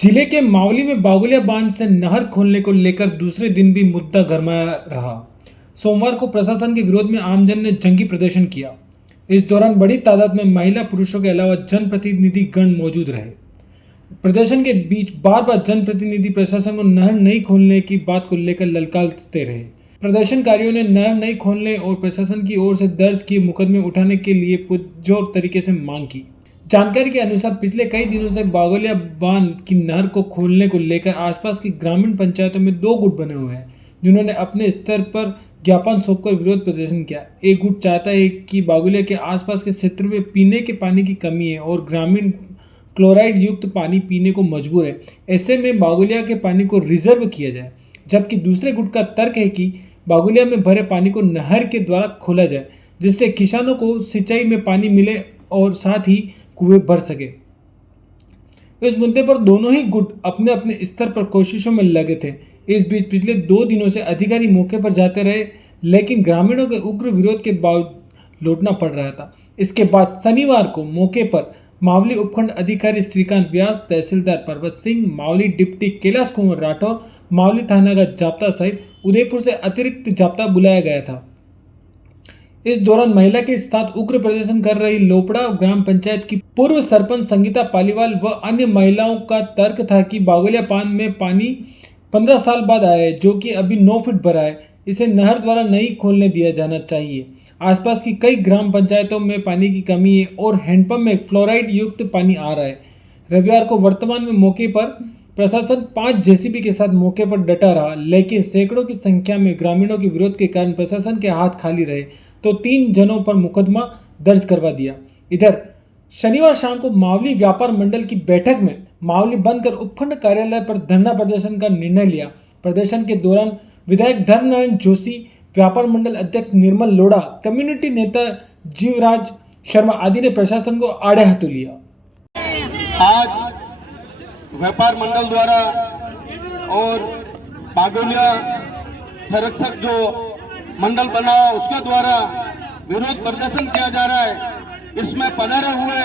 जिले के मावली में बागुलिया बांध से नहर खोलने को लेकर दूसरे दिन भी मुद्दा गरमाया रहा। सोमवार को प्रशासन के विरोध में आमजन ने जंगी प्रदर्शन किया। इस दौरान बड़ी तादाद में महिला पुरुषों के अलावा जनप्रतिनिधि गण मौजूद रहे। प्रदर्शन के बीच बार बार जनप्रतिनिधि प्रशासन को नहर नहीं खोलने की बात को लेकर ललकारते रहे। प्रदर्शनकारियों ने नहर नहीं खोलने और प्रशासन की ओर से दर्ज किए मुकदमे उठाने के लिए पुरजोर तरीके से मांग की। जानकारी के अनुसार पिछले कई दिनों से बागुलिया बांध की नहर को खोलने को लेकर आसपास की ग्रामीण पंचायतों में दो गुट बने हुए हैं, जिन्होंने अपने स्तर पर ज्ञापन सौंपकर विरोध प्रदर्शन किया। एक गुट चाहता है कि बागुलिया के आसपास के क्षेत्र में पीने के पानी की कमी है और ग्रामीण क्लोराइड युक्त पानी पीने को मजबूर है। ऐसे में बागुलिया के पानी को रिजर्व किया जाए, जबकि दूसरे गुट का तर्क है कि बागुलिया में भरे पानी को नहर के द्वारा खोला जाए, जिससे किसानों को सिंचाई में पानी मिले और साथ ही कुएं भर सके। इस मुद्दे पर दोनों ही गुट अपने अपने स्तर पर कोशिशों में लगे थे। इस बीच पिछले 2 दिनों से अधिकारी मौके पर जाते रहे, लेकिन ग्रामीणों के उग्र विरोध के बावजूद लौटना पड़ रहा था। इसके बाद शनिवार को मौके पर मावली उपखंड अधिकारी श्रीकांत व्यास, तहसीलदार पर्वत सिंह, मावली डिप्टी कैलाश कुंवर राठौर, मावली थाना का जाप्ता सहित उदयपुर से अतिरिक्त जाप्ता बुलाया गया था। इस दौरान महिला के साथ उग्र प्रदर्शन कर रही लोपड़ा ग्राम पंचायत की पूर्व सरपंच संगीता पालीवाल व अन्य महिलाओं का तर्क था कि बागुलिया बांध में पानी 15 साल बाद आया है, जो कि अभी 9 फीट भरा है। इसे नहर द्वारा नहीं खोलने दिया जाना चाहिए। आसपास की कई ग्राम पंचायतों में पानी की कमी है और हैंडपंप में फ्लोराइड युक्त पानी आ रहा है। रविवार को वर्तमान में मौके पर प्रशासन 5 जेसीबी के साथ मौके पर डटा रहा, लेकिन सैकड़ों की संख्या में ग्रामीणों के विरोध के कारण प्रशासन के हाथ खाली रहे तो 3 जनों पर मुकदमा दर्ज करवा दिया। इधर शनिवार शाम को मावली व्यापार मंडल की बैठक में मावली बंद कर उपखंड कार्यालय पर धरना प्रदर्शन का निर्णय लिया। प्रदर्शन के दौरान विधायक धर्मनारायण जोशी, व्यापार मंडल अध्यक्ष निर्मल लोढ़ा, कम्युनिटी नेता जीवराज शर्मा आदि ने प्रशासन को आड़े हाथों लिया। आज व्यापार मंडल द्वारा और बागुलिया संरक्षक जो मंडल बना उसके द्वारा विरोध प्रदर्शन किया जा रहा है। इसमें पधारे हुए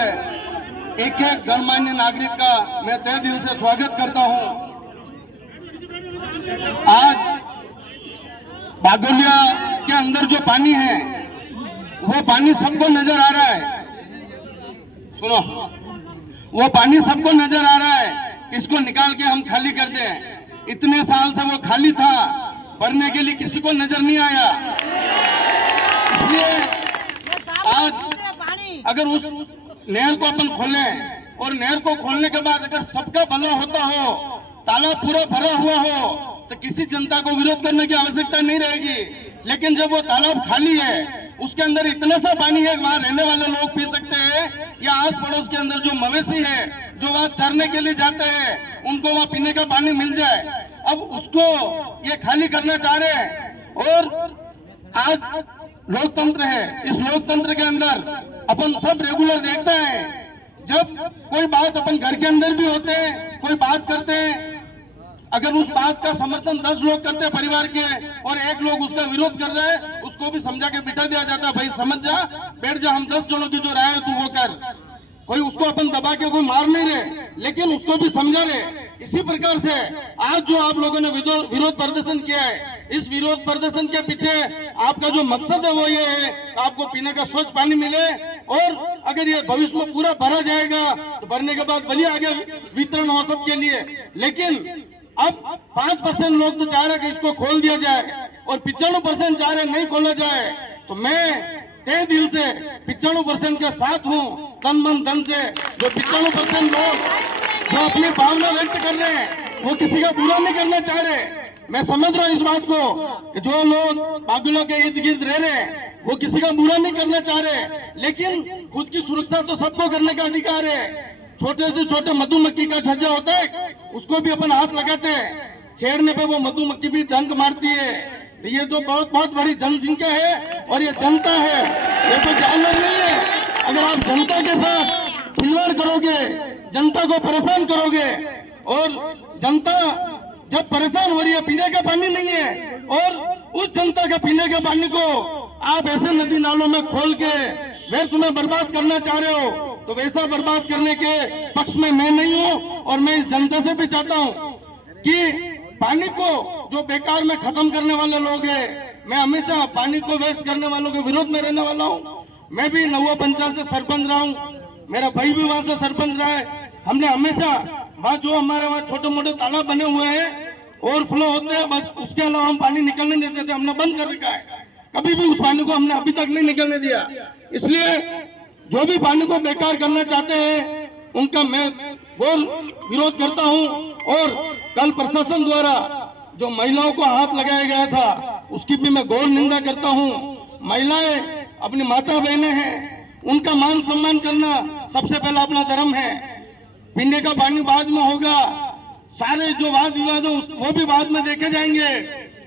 एक एक गणमान्य नागरिक का मैं तहे दिल से स्वागत करता हूं। आज बागुलिया के अंदर जो पानी है वो पानी सबको नजर आ रहा है। सुनो, वो पानी सबको नजर आ रहा है कि इसको निकाल के हम खाली कर दें। इतने साल से वो खाली था, भरने के लिए किसी को नजर नहीं आया। इसलिए आज अगर उस नहर को अपन खोलें और नहर को खोलने के बाद अगर सबका भला होता हो, तालाब पूरा भरा हुआ हो, तो किसी जनता को विरोध करने की आवश्यकता नहीं रहेगी। लेकिन जब वो तालाब खाली है, उसके अंदर इतना सा पानी है, वहां रहने वाले लोग पी सकते हैं या आस पड़ोस के अंदर जो मवेशी है जो वहां चरने के लिए जाते हैं उनको वहां पीने का पानी मिल जाए। अब उसको ये खाली करना चाह रहे हैं। और आज लोकतंत्र है, इस लोकतंत्र के अंदर अपन सब रेगुलर देखते हैं, जब कोई बात अपन घर के अंदर भी होते हैं, कोई बात करते हैं, अगर उस बात का समर्थन 10 लोग करते हैं परिवार के और एक लोग उसका विरोध कर रहे हैं, उसको भी समझा के बिठा दिया जाता है, भाई समझ जा, बैठ जा, हम 10 जनों की जो राय है तू वो कर। कोई उसको अपन दबा के कोई मार नहीं रहे, लेकिन उसको भी समझा रहे। इसी प्रकार से आज जो आप लोगों ने विरोध प्रदर्शन किया है, इस विरोध प्रदर्शन के पीछे आपका जो मकसद है वो ये है आपको पीने का स्वच्छ पानी मिले। और अगर ये भविष्य में पूरा भरा जाएगा तो भरने के बाद भले आगे वितरण हो सबके लिए। लेकिन अब 5% लोग तो चाह रहे कि इसको खोल दिया जाए और 95% चाह रहे नहीं खोला जाए। तो मैं तहे दिल से 95% के साथ हूं, तन मन धन से। जो 95% लोग जो अपनी भावना व्यक्त कर रहे हैं वो किसी का बुरा नहीं करना चाह रहे। मैं समझ रहा हूं इस बात को कि जो लोग बागुलिया के इर्द गिर्द रह रहे हैं वो किसी का बुरा नहीं करना चाह रहे, लेकिन खुद की सुरक्षा तो सबको करने का अधिकार है। छोटे से छोटे मधुमक्खी का छज्जा होता है, उसको भी अपन हाथ लगाते हैं, छेड़ने पे वो मधुमक्खी भी डंक मारती है। तो ये तो बहुत बहुत बड़ी जनसंख्या है और ये जनता है, ये तो जानवर नहीं है। अगर आप जनता के साथ खिलवाड़ करोगे, जनता को परेशान करोगे, और जनता जब परेशान हो रही है, पीने का पानी नहीं है, और उस जनता के पीने के पानी को आप ऐसे नदी नालों में खोल के व्यर्थ में बर्बाद करना चाह रहे हो, तो वैसा बर्बाद करने के पक्ष में मैं नहीं हूं। और मैं इस जनता से भी चाहता हूं कि पानी को जो बेकार में खत्म करने वाले लोग हैं, मैं हमेशा पानी को वेस्ट करने वालों के विरोध में रहने वाला हूं। मैं भी नवा पंचायत से सरपंच रहा हूं, मेरा भाई भी वहां से सरपंच रहा है। हमने हमेशा वहां जो हमारे वहां छोटे मोटे तालाब बने हुए हैं, ओवरफ्लो होते हैं, बस उसके अलावा हम पानी निकलने नहीं देते, हमने बंद कर रखा है। कभी भी उस पानी को हमने अभी तक नहीं निकलने दिया। इसलिए जो भी पानी को बेकार करना चाहते हैं उनका मैं बोल विरोध करता हूं। और कल प्रशासन द्वारा जो महिलाओं को हाथ लगाया गया था उसकी भी मैं घोर निंदा करता हूं। महिलाएं अपनी माता बहनें हैं, उनका मान सम्मान करना सबसे पहला अपना धर्म है। पीने का पानी बाद में होगा, सारे जो वाद विवाद हो वो भी बाद में देखे जाएंगे,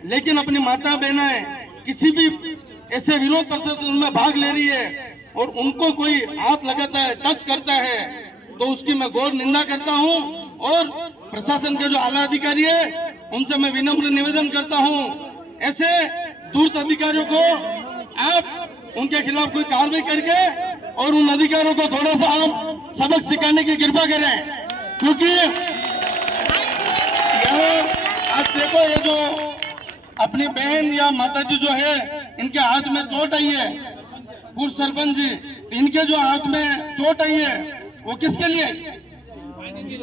लेकिन अपनी माता बहनें किसी भी ऐसे विरोध प्रदर्शन में भाग ले रही है और उनको कोई हाथ लगाता है, टच करता है, तो उसकी मैं घोर निंदा करता हूं। और प्रशासन के जो आला अधिकारी है उनसे मैं विनम्र निवेदन करता हूं, ऐसे दूरस्थ अधिकारियों को आप उनके खिलाफ कोई कार्रवाई करके और उन अधिकारियों को थोड़ा सा आप सबक सिखाने की कृपा करें। क्योंकि आज देखो ये जो अपनी बहन या माताजी जो है इनके हाथ में चोट आई है, पूर्व सरपंच जी, इनके जो हाथ में चोट आई है वो किसके लिए?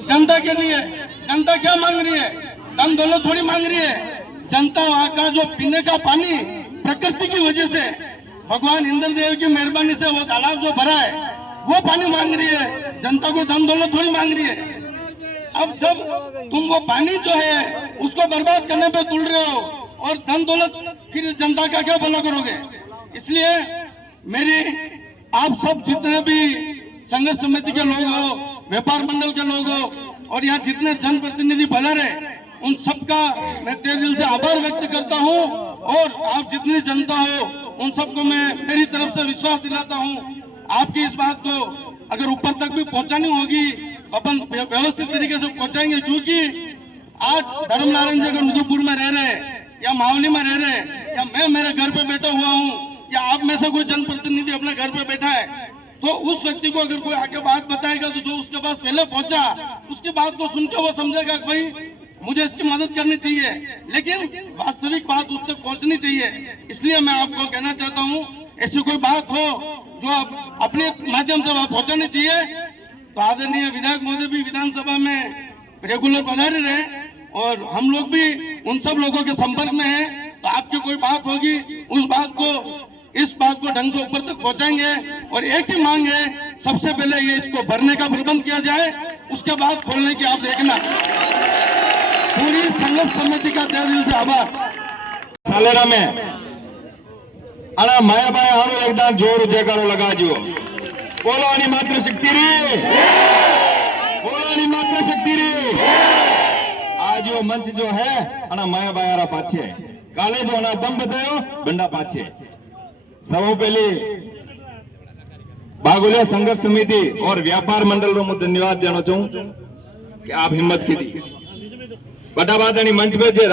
जनता के लिए। जनता क्या मांग रही है? धन दौलत थोड़ी मांग रही है। जनता वहां का जो पीने का पानी प्रकृति की वजह से, भगवान इंद्रदेव की मेहरबानी से वो तालाब जो भरा है वो पानी मांग रही है। जनता को धन दौलत थोड़ी मांग रही है। अब जब तुम वो पानी जो है उसको बर्बाद करने पे तुल रहे हो और धन दौलत, फिर जनता का क्या भला करोगे? इसलिए मेरी आप सब जितने भी संघर्ष समिति के लोग हो, व्यापार मंडल के लोग हो और यहाँ जितने जनप्रतिनिधि पधारे हैं उन सबका मैं तहे दिल से आभार व्यक्त करता हूँ। और आप जितनी जनता हो उन सबको मैं मेरी तरफ से विश्वास दिलाता हूँ। आपकी इस बात को अगर ऊपर तक भी पहुंचानी होगी अपन व्यवस्थित तरीके से पहुंचाएंगे। क्योंकि आज धर्मनारायण जी अगर उदयपुर में रह रहे या मावली में रह रहे या मैं मेरे घर पे बैठा हुआ हूँ या आप में से कोई जनप्रतिनिधि अपने घर पे बैठा है, तो उस व्यक्ति को अगर कोई आके बात बताएगा तो जो उसके पास पहले पहुंचा उसकी बात को सुनकर वो समझेगा कि भाई मुझे इसकी मदद करनी चाहिए, लेकिन वास्तविक बात उस तक पहुंचनी चाहिए। इसलिए मैं आपको कहना चाहता हूं, ऐसी कोई बात हो जो आप अपने माध्यम से वहां पहुंचानी चाहिए तो आदरणीय विधायक महोदय भी विधानसभा में रेगुलर पधारे रहे और हम लोग भी उन सब लोगों के संपर्क में हैं। तो आपकी कोई बात होगी उस बात को, इस बात को ढंग से ऊपर तक पहुंचाएंगे। और एक ही मांग है, सबसे पहले ये इसको भरने का प्रबंध किया जाए, उसके बाद खोलने की आप देखना। पूरी संघर्ष समिति का तहे दिल से आभार। सालेरा में अना माया बाया हारो एकदम जोर जयकारो लगा जो बोलो आणि मात्र शक्ति रे, बोलो आणि मात्र शक्ति रे। आज यो मंच जो है अना माया बाया रा पाछे, काले जो अना दम बतायो बंडा पाछे। सबो पहले बागुलिया संघर्ष समिति और व्यापार मंडल रो मु धन्यवाद देना चाहूं कि आप हिम्मत की दी। बड़ा बात मंच पे जे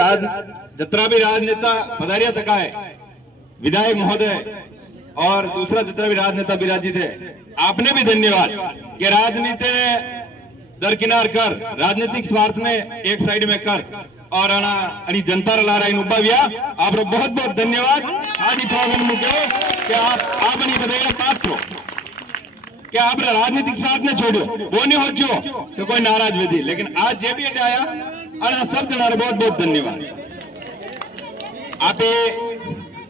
जितना भी राजनेता पधारिया तका है, विधायक महोदय और दूसरा जितना भी राजनेता विराजित है, आपने भी धन्यवाद कि राजनीति दरकिनार कर, राजनीतिक स्वार्थ में एक साइड में कर और जनता ला रहा उब्बाव्या। आप बहुत बहुत धन्यवाद। आज मुझे कि आप बधाई पात्र कि आप राजनीतिक स्वार्थ ने छोड़ो वो नहीं हो तो कोई नाराज विधि, लेकिन आज जे भी आया अना सब जना बहुत बहुत धन्यवाद। आप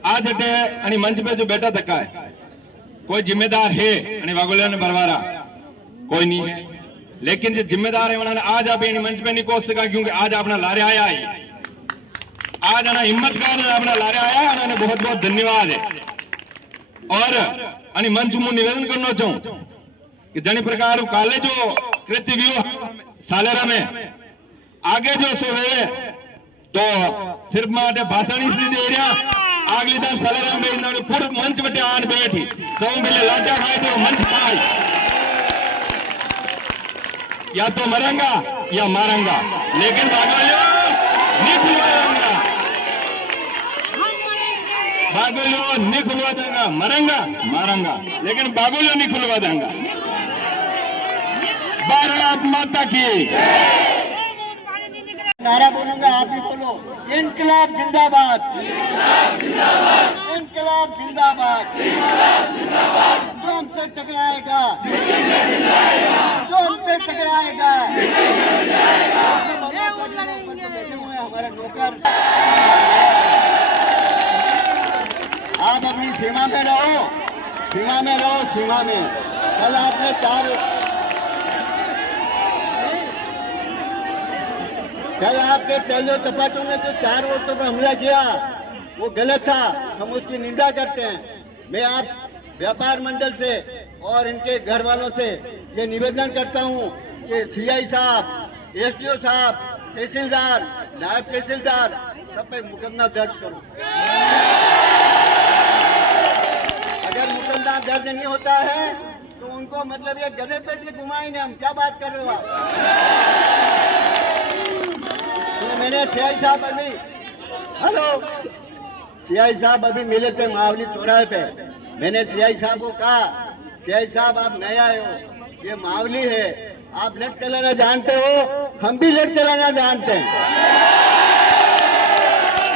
आज अटे मंच पे जो बैठा तका है, कोई जिम्मेदार है वागोलिया ने भरवारा कोई नहीं है, लेकिन जो जिम्मेदार है उन्होंने आज आप मंच पे नहीं पहुंच सका क्योंकि आज अपना लारे आया है, आज आना हिम्मत कर अपना लारे आया, उन्होंने बहुत बहुत धन्यवाद है। और मंच में निवेदन करना चाहूं कि जनी प्रकार काले जो कृत्य व्यूह सालेरा में आगे जो सो है तो सिर्फ माटे भाषण ही दे रहा, आगली दान सालेरा में पूरे मंच बटे आन बैठी सब मिले लाटा खाए तो मंच पाई, या तो मरेंगा या मारेंगा, लेकिन बागोलियो नहीं खुलवाएंगा, बागोलियो नहीं खुलवा देंगे, मरेंगा मारेंगा, लेकिन बागोलियो नहीं खुलवा देंगे। भारत माता की। नारा बोलूंगा, आप भी बोलो, इनकलाब जिंदाबाद, इनकलाब जिंदाबाद। जो हमसे टकराएगा, जो हमसे टकराएगा, बैठे हुए हमारे नौकर। आप अपनी सीमा में रहो, सीमा में रहो, सीमा में। कल आपने कल आपके तेलो चपाटों ने जो 4 औरतों पर हमला किया वो गलत था, हम उसकी निंदा करते हैं। मैं आप व्यापार मंडल से और इनके घर वालों से ये निवेदन करता हूँ कि सीआई साहब, एसडीओ साहब, तहसीलदार, नायब तहसीलदार सब पे मुकदमा दर्ज करो। अगर मुकदमा दर्ज नहीं होता है तो उनको मतलब ये गधे पेट के घुमाएंगे हम। क्या बात कर रहे हो आप? मैंने सीआई साहब अभी, हेलो सीआई साहब अभी मिले थे मावली चौराहे पे। मैंने सीआई साहब को कहा, सीआई साहब आप नए आए हो, ये मावली है, आप लट चलाना जानते हो, हम भी लट चलाना जानते हैं,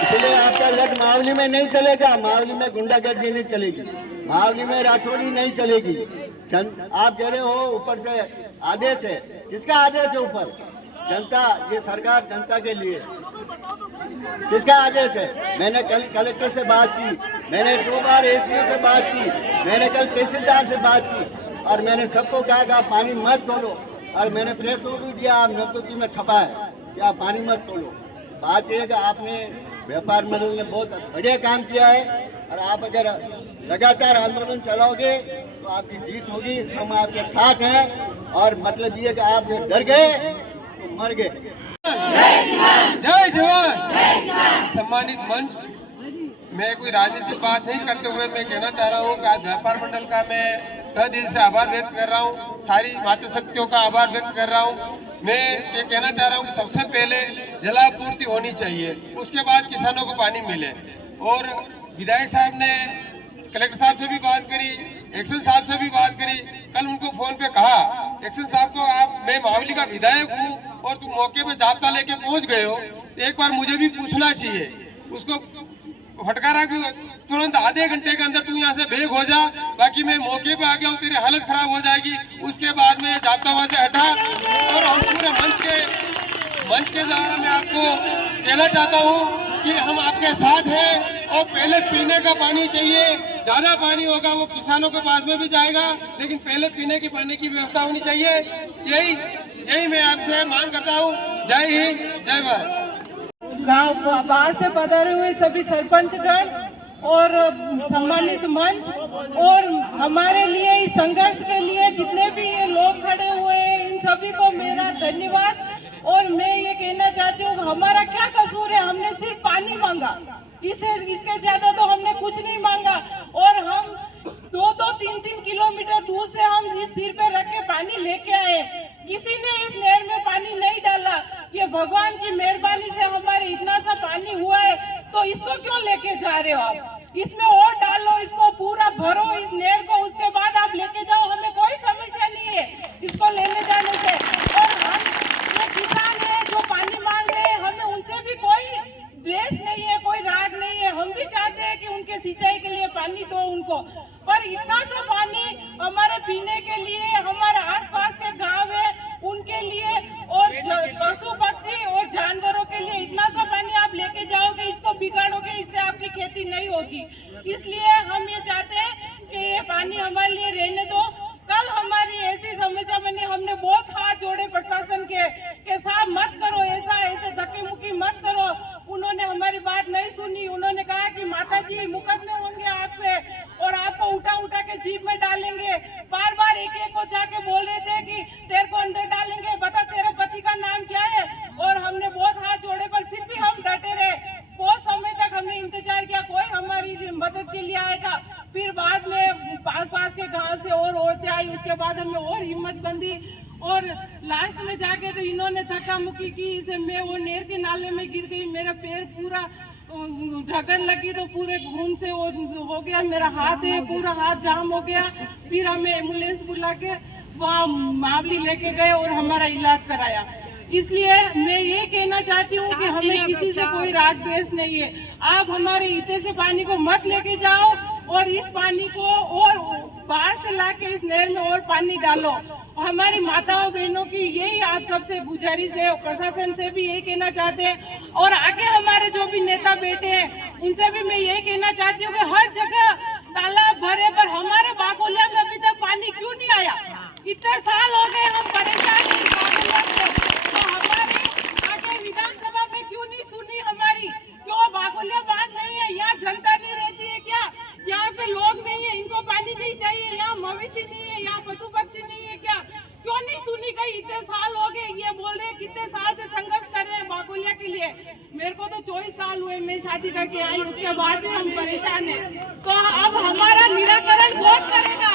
इसलिए आपका लट मावली में नहीं चलेगा। मावली में गुंडागर्दी नहीं चलेगी, मावली में राठौड़ी नहीं चलेगी। आप कह रहे हो ऊपर से आदेश है, किसका आदेश है ऊपर? जनता, ये सरकार जनता के लिए, किसका आदेश है? मैंने कल कलेक्टर से बात की, मैंने 2 बार एसडीओ से बात की, मैंने कल तहसीलदार से बात की और मैंने सबको कहा कि आप पानी मत खोलो। और मैंने प्रेस को भी दिया, आप नोटिस में छपा है कि आप पानी मत खोलो। बात यह है कि आपने व्यापार मंडल ने बहुत बढ़िया काम किया है और आप अगर लगातार आंदोलन चलाओगे तो आपकी जीत होगी। हम आपके साथ हैं और मतलब ये कि आप डर गए तो मर गए। जय जवान। सम्मानित मंच, मैं कोई राजनीतिक बात नहीं करते हुए मैं कहना चाह रहा हूँ कि आज व्यापार मंडल का मैं तहे दिल से आभार व्यक्त कर रहा हूँ, सारी मातृशक्तियों का आभार व्यक्त कर रहा हूँ। मैं ये कहना चाह रहा हूँ कि सबसे पहले जलापूर्ति होनी चाहिए, उसके बाद किसानों को पानी मिले। और विधायक साहब ने कलेक्टर साहब से भी बात करी, एक्शन साहब से भी बात करी। कल उनको फोन पे कहा एक्शन साहब को, आप, मैं मावली का विधायक हूँ और तुम मौके पे जाब्ता लेके पहुंच गए हो, एक बार मुझे भी पूछना चाहिए। उसको फटकारा कि तुरंत आधे घंटे के अंदर तू यहाँ से भेग हो जा, बाकी मैं मौके पे आ गया हूँ, तेरी हालत खराब हो जाएगी। उसके बाद में जाब्ता वहां से हटा और हम पूरे मंच के द्वारा मैं आपको कहना चाहता हूँ कि हम आपके साथ हैं। और पहले पीने का पानी चाहिए, ज्यादा पानी होगा वो किसानों के पास में भी जाएगा, लेकिन पहले पीने के पानी की व्यवस्था होनी चाहिए। यही मैं आपसे मांग करता हूँ। जय हिंद, जय भारत। गांव बाहर से पधारे हुए सभी सरपंचगण और सम्मानित मंच और हमारे लिए इस संघर्ष के लिए जितने भी ये लोग खड़े हुए हैं, इन सभी को मेरा धन्यवाद। और मैं ये कहना चाहती हूँ हमारा क्या कसूर है, हमने सिर्फ पानी मांगा, इसके ज्यादा तो हमने कुछ नहीं मांगा। और हम 2-3 किलोमीटर दूर से हम इस सिर पे रख के पानी लेके आए, किसी ने इस नहर में पानी नहीं डाला। ये भगवान की मेहरबानी से हमारे इतना सा पानी हुआ है, तो इसको क्यों लेके जा रहे हो आप? इसमें और डालो, इसको पूरा भरो इस नहर को, उसके बाद आप लेके जाओ, हमें कोई समस्या नहीं है इसको लेने जाने से। और हम ये किसान है जो पानी मांग रहे हैं, हमें उनसे भी कोई द्वेष नहीं है, कोई राग नहीं है। हम भी चाहते हैं कि उनके सिंचाई के लिए पानी दो उनको, पर इतना सा पानी हमारे पीने के लिए, हमारे आसपास के गांव है उनके लिए और पशु पक्षी और जानवरों के लिए इतना सा पानी आप लेके जाओगे, इसको बिगाड़ोगे, इससे आपकी खेती नहीं होगी। इसलिए हम ये चाहते हैं कि ये पानी हमारे लिए रहने दो। कल हमारी ऐसी समस्या बनी, हमने बहुत हाथ जोड़े प्रशासन के साथ, मत करो ऐसे धक्के मुक्की मत करो। उन्होंने हमारी बात नहीं सुनी। उन्होंने कहा कि माता जी मुकदमे होंगे आप पे और आपको उठा के जीप में डालेंगे। बार बार एक को जाके बोल रहे थे कि तेरे को अंदर डालेंगे, बता तेरे पति का नाम क्या है। और हमने बहुत हाथ जोड़े पर फिर भी हम डटे रहे। बहुत समय तक हमने इंतजार किया, कोई हमारी मदद के लिए आएगा। फिर बाद में पास के गांव से और औरतें आई, उसके बाद हमें और हिम्मत बंधी और लास्ट में जाके तो इन्होंने धक्का मुक्की की, इसे मैं वो नहर के नाले में गिर गई, मेरा पैर पूरा ढगन लगी तो पूरे खून से हो गया, मेरा हाथ है पूरा हाथ जाम हो गया। फिर हमें एम्बुलेंस बुला के वहाँ मावली लेके गए और हमारा इलाज कराया। इसलिए मैं ये कहना चाहती हूँ कि हमें किसी से कोई राग द्वेष नहीं है। आप हमारे इतने से पानी को मत लेके जाओ और इस पानी को और बाहर से लाके इस नहर में और पानी डालो। हमारी माताओं बहनों की यही आप सबसे गुजारिश है, प्रशासन से भी यही कहना चाहते हैं और आगे हमारे जो भी नेता बैठे हैं उनसे भी मैं यही कहना चाहती हूँ कि हर जगह तालाब भरे पर हमारे बागोलिया में अभी तक पानी क्यों नहीं आया? इतने साल हो गए हम परेशान हैं बागोलिया से, तो हमारे आगे विधानसभा में क्यों नहीं सुनी हमारी? क्यों बागोलिया बात नहीं है? यहाँ जनता नहीं रहती है क्या? यहाँ पे लोग नहीं है, इनको पानी नहीं चाहिए? यहाँ मवेशी नहीं है, यहाँ पशु पक्षी नहीं है क्या? क्यों नहीं सुनी गई? इतने साल हो गए, ये बोल रहे हैं कितने साल से संघर्ष कर रहे हैं बागोलिया के लिए। मेरे को तो 24 साल हुए, मैं शादी करके आई, उसके बाद भी हम परेशान हैं। तो अब हमारा निराकरण कौन करेगा?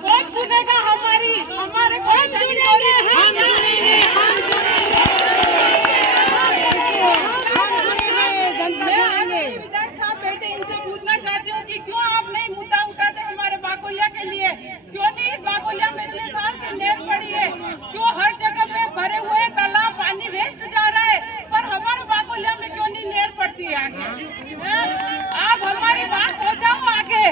कौन सुनेगा हमारी? हमारे कौन सुनेंगे? हम सुनेंगे, हम सुनेंगे। विधायक साहब बैठे, इनसे पूछना चाहती हूँ कि क्यों आप नहीं मुद्दा उठाते हमारे बागोलिया के लिए? क्यों नहीं इस बागोलिया में इतने साल से नहर पड़ी है? क्यों हर जगह पे भरे हुए तालाब पानी वेस्ट जा रहा है, पर हमारे बागोलिया में क्यों नहीं नहर पड़ती है आगे? आप हमारी बात पहुँचाओ आगे,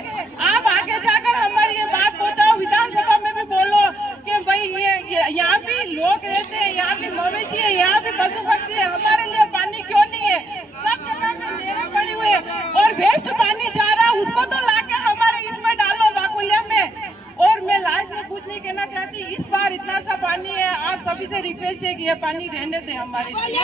आप आगे जाकर हमारी ये बात पहुँचाओ, विधानसभा में भी बोलो कि भाई ये यहाँ भी लोग रहते हैं, यहाँ भी मवेशी है, यहाँ भी पशु पक्षी है, हमारे लिए पानी क्यों नहीं है? सब जगह में नहरें पड़ी हुई है और वेस्ट पानी जा रहा है, उसको तो लाके हमारे इसमें डालो बागोलिया में। और मैं लास्ट में कुछ नहीं कहना चाहती, इस बार इतना सा पानी है, आप सभी से रिक्वेस्ट है कि ये पानी रहने दें हमारे लिए।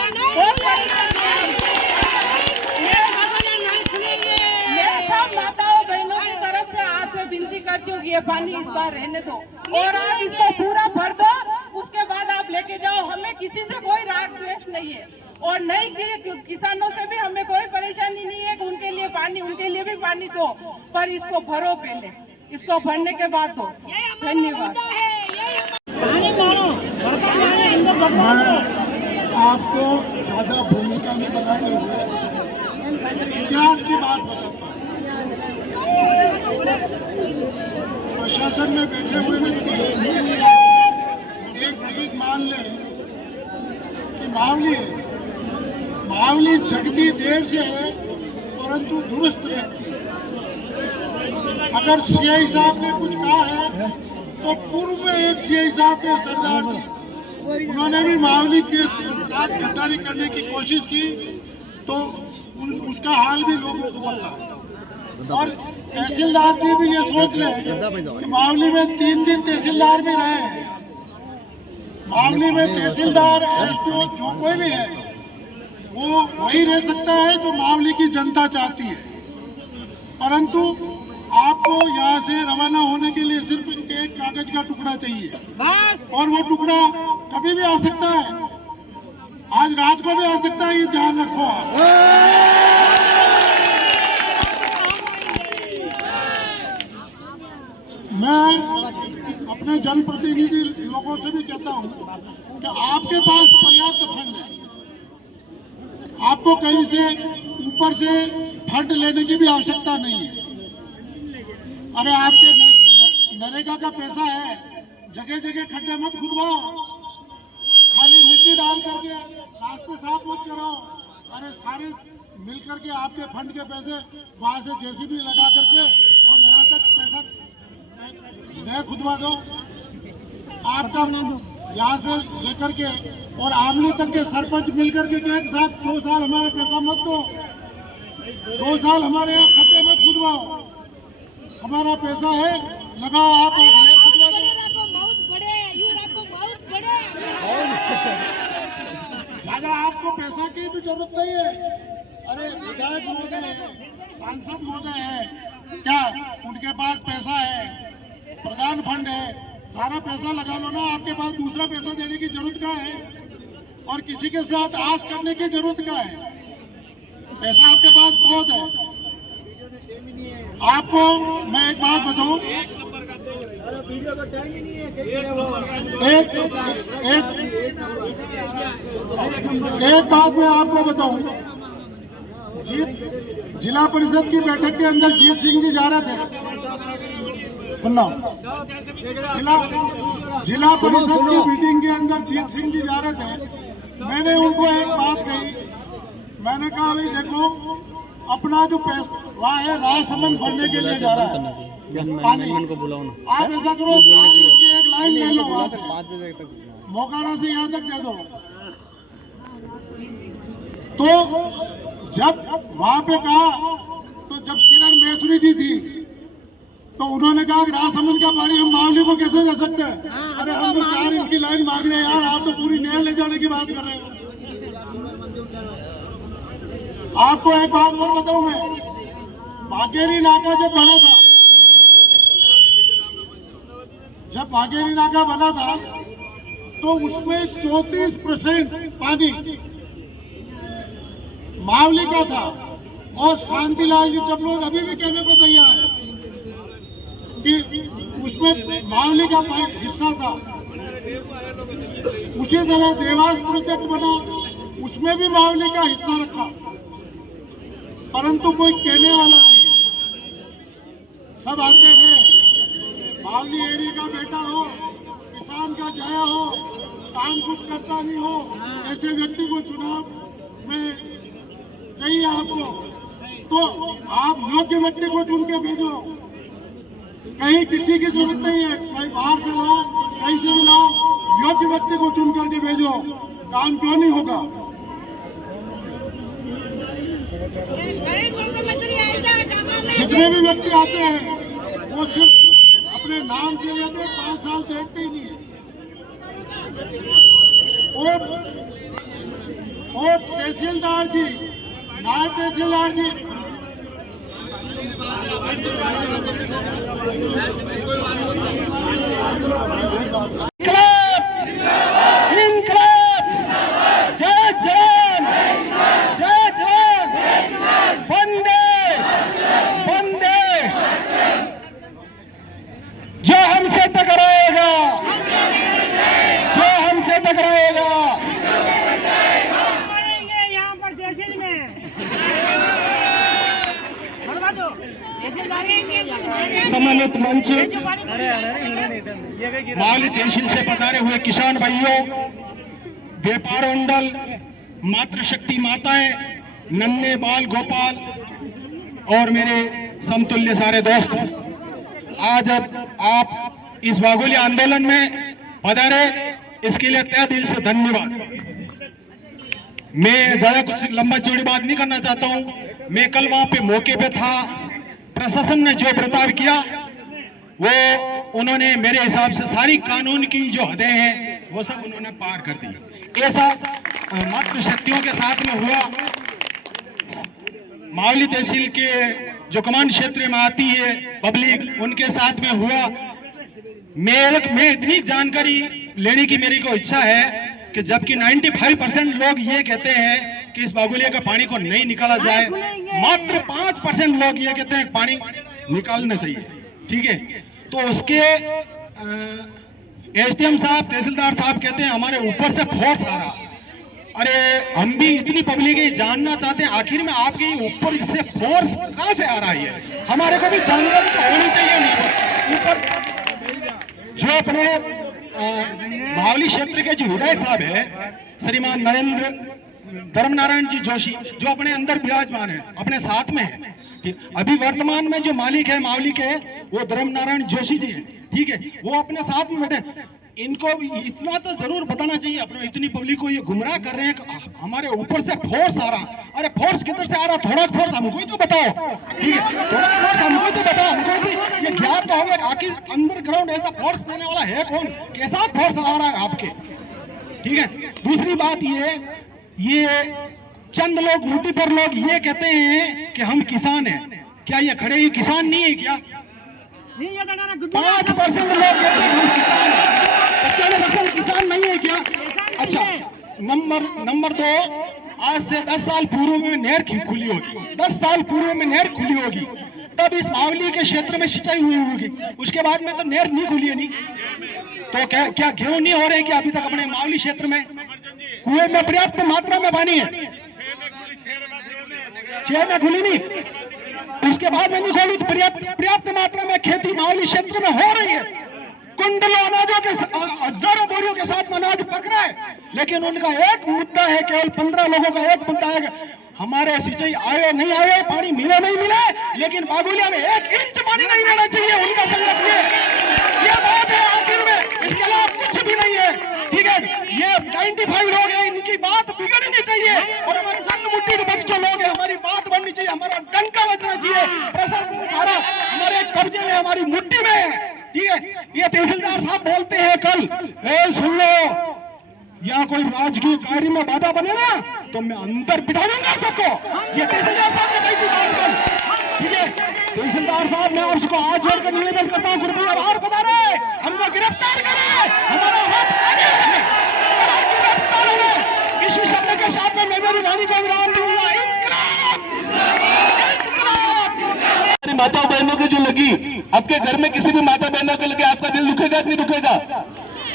मैं सब माताओं बहनों की तरफ से आपसे विनती करती हूँ कि ये पानी इस बार रहने दो और आप इसको पूरा भर दो, उसके बाद आप लेके जाओ। हमें किसी से कोई राग द्वेष नहीं है और नहीं कि किसानों से भी हमें कोई परेशानी नहीं है कि उनके लिए पानी, उनके लिए भी पानी दो, पर इसको भरो पहले, इसको भरने के बाद दो। धन्यवाद। आपको ज्यादा भूमिका में बताते हुए इतिहास की बात बताता हूँ। प्रशासन में बैठे हुए व्यक्ति एक चीज मान लें कि मावली जगती देर से है परंतु दुरुस्त व्यक्ति है। अगर सीआई साहब ने कुछ कहा है तो पूर्व में एक सीआई साहब थे सरदार जी, उन्होंने भी मावली के साथ गद्दारी करने की कोशिश की तो उसका हाल भी लोगों को पता। और तहसीलदार जी भी ये सोच लें कि मावली में 3 दिन तहसीलदार भी रहे हैं। मावली में तहसीलदार एसडीओ जो कोई भी है वो वही रह सकता है जो मावली की जनता चाहती है, परंतु आपको यहाँ से रवाना होने के लिए सिर्फ एक कागज का टुकड़ा चाहिए और वो टुकड़ा कभी भी आ सकता है, आज रात को भी आ सकता है, ये ध्यान रखो। मैं अपने जनप्रतिनिधि लोगों से भी कहता हूँ कि आपके पास पर्याप्त फंड है, आपको कहीं से ऊपर से फंड लेने की भी आवश्यकता नहीं है। अरे आपके नरेगा का पैसा है, जगह जगह खड्डे मत खुदवाओ, खाली मिट्टी डाल करके रास्ते साफ मत करो। अरे सारे मिल करके आपके फंड के पैसे वहां से जेसीबी लगा करके और यहाँ तक पैसा नहर खुदवा दो। आपका यहाँ से लेकर के और आमली तक के सरपंच मिल करके एक साथ 2 साल हमारे पैसा मत दो, 2 साल हमारे यहाँ खड्डे मत खुदवाओ, हमारा पैसा है लगाओ, आप खुदवा दो। ज्यादा आपको पैसा की भी जरूरत नहीं है। अरे विधायक महोदय है, सांसद महोदय है, क्या उनके पास पैसा है, प्रधान फंड है, सारा पैसा लगा लो ना। आपके पास दूसरा पैसा देने की जरूरत क्या है और किसी के साथ आस करने की जरूरत क्या है? पैसा आपके पास बहुत है। आपको मैं एक बात बताऊं, एक बात मैं आपको बताऊं, जिला परिषद की बैठक के अंदर जीत सिंह जी जा रहे थे, सुनो, जिला परिषद की मीटिंग के अंदर जीत सिंह जी जा रहे थे। मैंने उनको एक बात कही, मैंने कहा भाई देखो, अपना जो पैसा वहाँ है राजसमंद भरने के लिए जा रहा है पानी, आप ऐसा करो की एक लाइन ले लो, मोकाना से यहाँ तक दे दो। तो जब वहां पे कहा, तो जब किरण मैसूरी जी थी तो उन्होंने कहा कि राजसमंद का पानी हम मावली को कैसे दे सकते हैं? अरे हम तो 4 इंच की लाइन मांग रहे हैं यार, आप तो पूरी नहर ले जाने की बात कर रहे हो। आपको एक बात और बताऊं मैं, भागेरी नाका जब बना था, जब भागेरी नाका बना था तो उसमें 34% पानी मावली का था। और शांतिलाल जी चपलोद अभी भी कहने को तैयार है कि उसमें मावली का हिस्सा था। उसी तरह देवास प्रोजेक्ट बना, उसमें भी मावली का हिस्सा रखा, परंतु कोई कहने वाला नहीं है। सब आते हैं, मावली एरिया का बेटा हो, किसान का जया हो, काम कुछ करता नहीं हो, ऐसे व्यक्ति को चुनाव में चाहिए आपको, तो आप योग्य व्यक्ति को चुन के भेजो। कहीं किसी की जरूरत नहीं है, कहीं बाहर से लाओ, कहीं से भी लाओ, योग्य व्यक्ति को चुन करके भेजो। काम क्यों नहीं होगा? जितने भी व्यक्ति आते हैं वो सिर्फ अपने नाम के लिए 5 साल देखते ही नहीं है। और तहसीलदार जी, नायब तहसीलदार जी, इनकलाब, जय जवान, जय जवान, वंदे वंदे। जो हमसे टकराएगा, जो हमसे टकराएगा, यहाँ पर तहसील में सम्मानित मंच, मावली तहसील से पधारे हुए किसान भाइयों, व्यापार मंडल, मातृशक्ति माताएं, नन्हे बाल गोपाल और मेरे समतुल्य सारे दोस्त, आज आप इस बागोली आंदोलन में पधारे, इसके लिए तहे दिल से धन्यवाद। मैं ज्यादा कुछ लंबा चौड़ी बात नहीं करना चाहता हूं। मैं कल वहां पे मौके पे था, प्रशासन ने जो बर्ताव किया वो उन्होंने मेरे हिसाब से सारी कानून की जो हदें हैं वो सब उन्होंने पार कर दी। ऐसा मातृशक्तियों के साथ में हुआ। मावली तहसील के जो कमांड क्षेत्र में आती है पब्लिक, उनके साथ में हुआ। मैं इतनी जानकारी लेने की मेरी को इच्छा है कि जबकि 95% लोग ये कहते हैं कि इस बागुलिया का पानी को नहीं निकाला जाए, मात्र 5% लोग ये कहते हैं पानी निकालना चाहिए। ठीक है, तो उसके एसडीएम साहब, तहसीलदार साहब कहते हैं हमारे ऊपर से फोर्स आ रहा। अरे हम भी इतनी पब्लिक है, जानना चाहते हैं आखिर में आपके ऊपर इससे फोर्स कहां से आ रहा है? हमारे को भी जानकारी तो होनी चाहिए। नहीं ऊपर जो अपने मावली क्षेत्र के जो विधायक साहब है श्रीमान नरेंद्र धर्मनारायण जी जोशी, जो अपने अंदर विराजमान है, अपने साथ में है। अभी वर्तमान में जो मालिक है मावली के वो धर्मनारायण जोशी जी है। ठीक है, वो अपने साथ में बैठे। इनको इतना तो जरूर बताना चाहिए, अपने इतनी पब्लिक को ये गुमराह कर रहे हैं कि हमारे ऊपर से फोर्स आ रहा। अरे फोर्स किधर से आ रहा? थोड़ा फोर्स हमको ही तो बताओ। ठीक है, थोड़ा फोर्स हमको ही तो बताओ, हमको भी ये ज्ञात तो होगा आखिर अंडरग्राउंड ऐसा फोर्स देने वाला है कौन? कैसा फोर्स आ रहा है आपके? ठीक है, दूसरी बात ये चंद लोग, मुट्ठी पर लोग ये कहते हैं कि हम किसान हैं। क्या ये खड़े हुए किसान नहीं है क्या? 5% लोग कहते हैं हम किसान हैं, 95% किसान नहीं है क्या? अच्छा, नंबर 2, आज से 10 साल पूर्व में नहर खुली होगी, 10 साल पूर्व में नहर खुली होगी, तब इस मावली के क्षेत्र में सिंचाई हुई होगी। उसके बाद में तो नहर नहीं खुली है। नहीं तो क्या गेहूं नहीं हो रहे हैं कि अभी तक अपने मावली क्षेत्र में? कुएं में पर्याप्त मात्रा में पानी है, शहर में खुली नहीं। उसके बाद में नहीं खोली तो पर्याप्त मात्रा में खेती बाहुली क्षेत्र में हो रही है। कुंडलों अनाजों के हजारों बोरियों के साथ अनाज पक रहा है, लेकिन उनका एक मुद्दा है, केवल 15 लोगों का एक मुद्दा है, हमारे सिंचाई आए नहीं आए, पानी मिले नहीं मिले, लेकिन बागुलिया में 1 इंच पानी नहीं रहना चाहिए। उनका संगठन ये बात है आखिर में, इसके अलावा कुछ भी नहीं है। ठीक है, ये 95 लोग हैं, इनकी बात बिगड़नी चाहिए और हमारे संग मुट्ठी के बच्चों लोग हैं, हमारी बात बननी चाहिए, हमारा डंका बजना चाहिए। प्रशासन सारा हमारे कब्जे में, हमारी मुट्ठी में है। ठीक है, ये तहसीलदार साहब बोलते हैं कल, सुन लो, यहाँ कोई राजकीय कार्य में बाधा बनेगा तो मैं अंदर बिठा दूंगा सबको। ये तहसीलदार साहब ने कही थी बात कल। ठीक है, तहसीलदार साहब, मैं आपको हाथ जोड़कर निवेदन करता हूँ, कृपया बाहर बता रहे, हमको गिरफ्तार करें, हमारा हाथ आगे है, गिरफ्तार है। इसी शब्द के साथ में मैं मेरी वाणी को विराम दूंगा। इनकलाब, इनकलाब। माता बहनों की जो लगी, आपके घर में किसी भी माता बहनों को लगे, आपका दिल दुखेगा कि नहीं दुखेगा?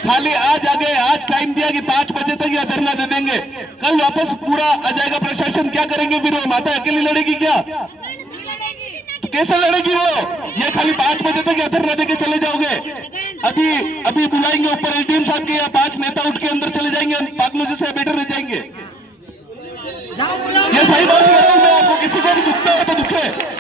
खाली आज आ गए, आज टाइम दिया कि 5 बजे तक यह धरना दे देंगे, कल वापस पूरा आ जाएगा। प्रशासन क्या करेंगे फिर? वो माता अकेली लड़ेगी क्या? कैसे लड़ेगी वो? ये खाली 5 बजे तक यह धरना देके चले जाओगे? अभी बुलाएंगे ऊपर एसडीएम साहब के, या 5 नेता उठ के अंदर चले जाएंगे, पागलों जैसे बैठे रह जाएंगे। ये सही बात कर रहा हूं मैं आपको। किसी को भी दुखता हो तो दुखे,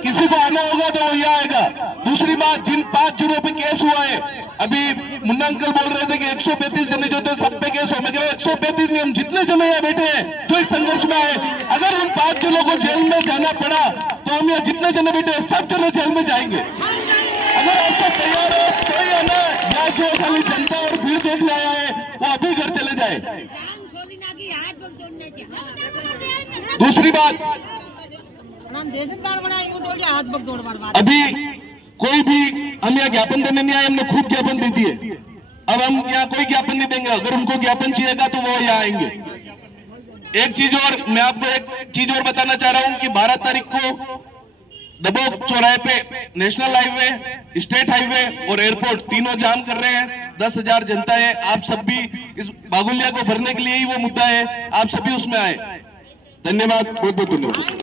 किसी को आना होगा तो वो यहाँ आएगा। दूसरी बात, जिन 5 जिलों पे केस हुआ है, अभी मुन्ना अंकल बोल रहे थे कि 135 जने जो थे सब पे केस हो। मैं कह रहा हूं 135 नहीं, हम जितने जने यहाँ बैठे हैं तो इस संघर्ष में आए। अगर उन 5 जिलों को जेल में जाना पड़ा तो हम यहाँ जितने जने बैठे हैं सब जने जेल में जाएंगे। अगर आप सब तैयार हो तो ये ना, या जो खाली जनता और भीड़ देखने आया है वो अभी घर चले जाए। दूसरी बात, अभी कोई भी हम यहाँ ज्ञापन देने नहीं आए, हमने खूब ज्ञापन दे दिए। अब हम यहाँ कोई ज्ञापन नहीं देंगे, अगर उनको ज्ञापन चाहिएगा तो वो यहाँ आएंगे। एक चीज और, मैं आपको एक चीज और बताना चाह रहा हूं कि 12 तारीख को दबोक चौराहे पे नेशनल हाईवे, स्टेट हाईवे और एयरपोर्ट तीनों जाम कर रहे हैं। 10,000 जनता है, आप सब भी इस बागुलिया को भरने के लिए ही वो मुद्दा है, आप सभी उसमें आए। धन्यवाद, बहुत बहुत धन्यवाद।